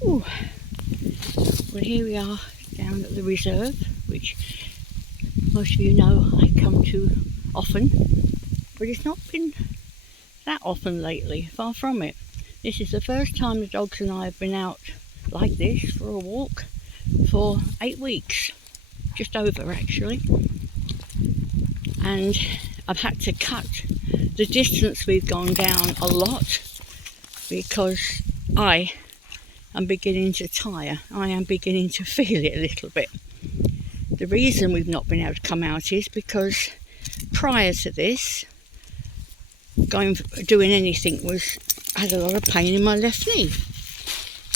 Ooh. Well, here we are down at the reserve, which most of you know I come to often, but it's not been that often lately, far from it. This is the first time the dogs and I have been out like this for a walk for 8 weeks, just over actually, and I've had to cut the distance we've gone down a lot because I am beginning to tire. I am beginning to feel it a little bit. The reason we've not been able to come out is because prior to this, doing anything I had a lot of pain in my left knee,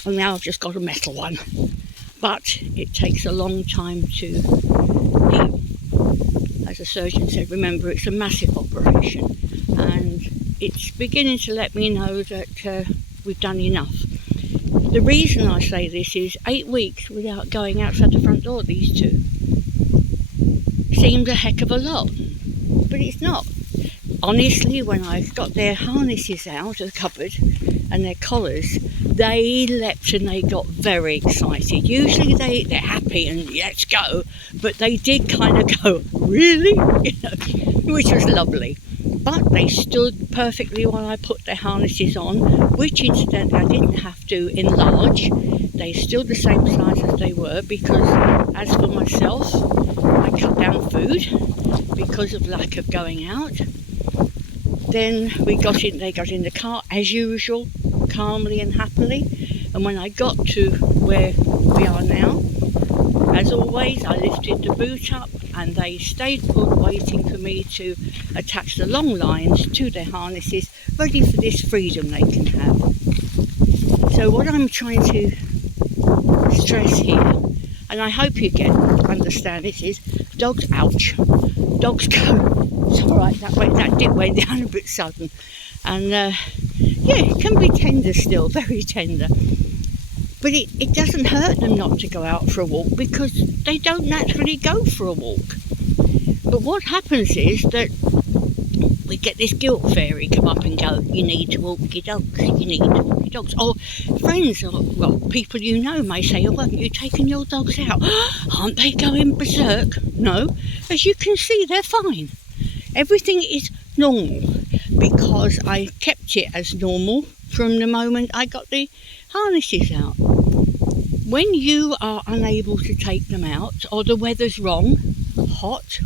and now I've just got a metal one, but it takes a long time to heal. As the surgeon said, remember, it's a massive operation, and it's beginning to let me know that we've done enough. The reason I say this is 8 weeks without going outside the front door, these two, seemed a heck of a lot, but it's not. Honestly, when I got their harnesses out of the cupboard and their collars, they leapt and they got very excited. Usually they're happy and let's go, but they did kind of go, really? Which was lovely. But they stood perfectly while I put their harnesses on, which incidentally I didn't have to enlarge. They stood the same size as they were because, as for myself, I cut down food because of lack of going out. Then they got in the car as usual, calmly and happily. And when I got to where we are now, as always, I lifted the boot up and they stayed put, waiting for me to attach the long lines to their harnesses, ready for this freedom they can have. So what I'm trying to stress here, and I hope you understand this, is dogs, ouch, dogs go, it's alright, that dip went down a bit sudden, and yeah, it can be tender still, very tender, but it doesn't hurt them not to go out for a walk because they don't naturally go for a walk. But what happens is that we get this guilt fairy come up and go, you need to walk your dogs, you need to walk your dogs. Or friends, or well, people you know may say, oh, haven't you taken your dogs out? Aren't they going berserk? No, as you can see, they're fine. Everything is normal because I kept it as normal from the moment I got the harnesses out. When you are unable to take them out, or the weather's wrong, hot,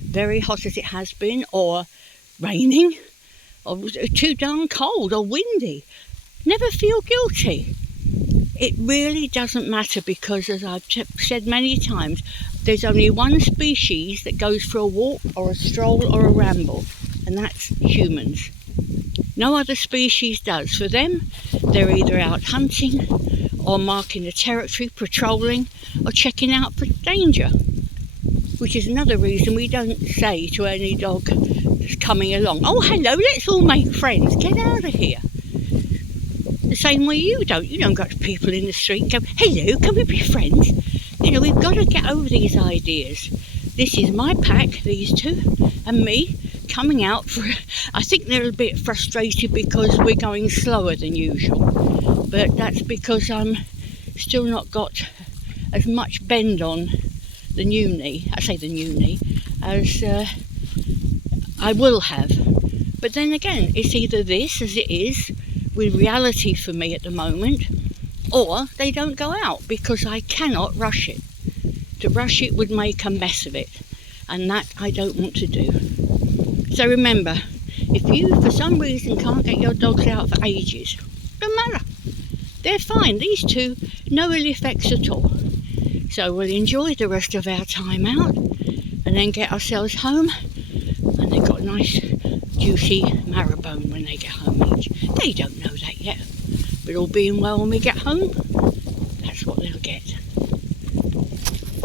very hot as it has been, or raining, or too darn cold or windy, never feel guilty. It really doesn't matter because, as I've said many times, there's only one species that goes for a walk or a stroll or a ramble, and that's humans. No other species does. For them, they're either out hunting or marking the territory, patrolling, or checking out for danger, which is another reason we don't say to any dog that's coming along, oh, hello, let's all make friends, get out of here. The same way you don't go to people in the street and go, hello, can we be friends? You know, we've got to get over these ideas. This is my pack, these two, and me coming out for, I think they're a bit frustrated because we're going slower than usual, but that's because I'm still not got as much bend on the new knee, I say the new knee, as I will have. But then again, it's either this as it is with reality for me at the moment, or they don't go out because I cannot rush it. To rush it would make a mess of it, and that I don't want to do. So remember, if you for some reason can't get your dogs out for ages, don't matter, they're fine. These two, no ill effects at all. So we'll enjoy the rest of our time out and then get ourselves home, and they've got a nice juicy marrowbone when they get home each. They don't know that yet, but all being well when we get home, that's what they'll get.